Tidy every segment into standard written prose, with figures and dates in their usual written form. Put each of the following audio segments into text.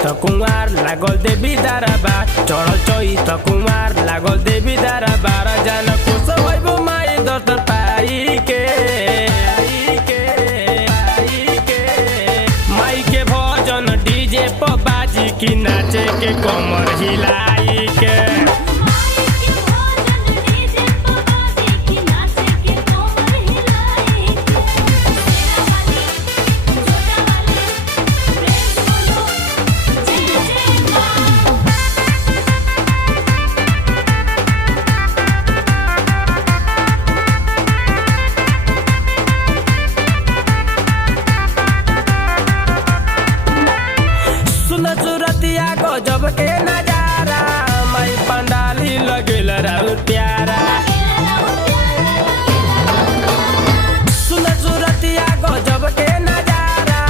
चैत कुंवार लागल देवी दरबार, चढ़ल चैत कुंवार लागल देवी दरबार। जान खुश होइबो माई दर्शन पाई के, माई के भजन डीजे पर बाजी की नाचे के कमर हिलाई के। सूरतिया गजब के नजारा, माई पंडाली लगेल राउर प्यारा। सुन सूरतिया गजब के नजारा,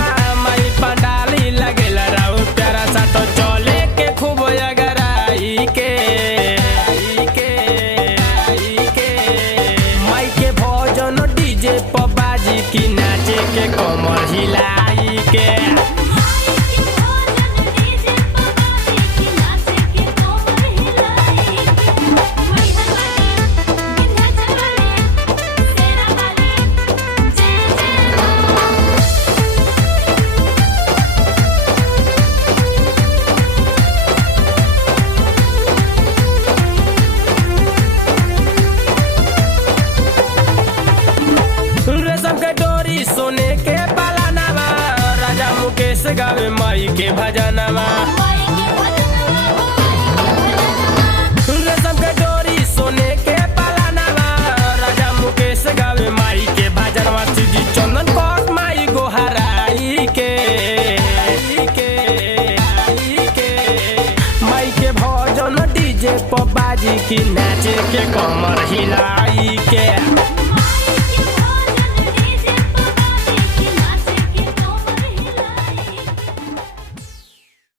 माई पंडाली लगेल राउर प्यारा। साथ चले के खूब अगराई के, माई के भजन डीजे पर बाजी की नाचे के कमर हिलाई के। रेशम के डोरी सोने के पालानावा, राजा मुकेश गावे माई के भजनवा। रेशम के डोरी सोने के पालानावा, राजा मुकेश गावे माई के भजनवा। सीधी चंदन कोस माई गोहराई के, माई के भजन डीजे पर बाजी की नाचे के कमर हिलाई के।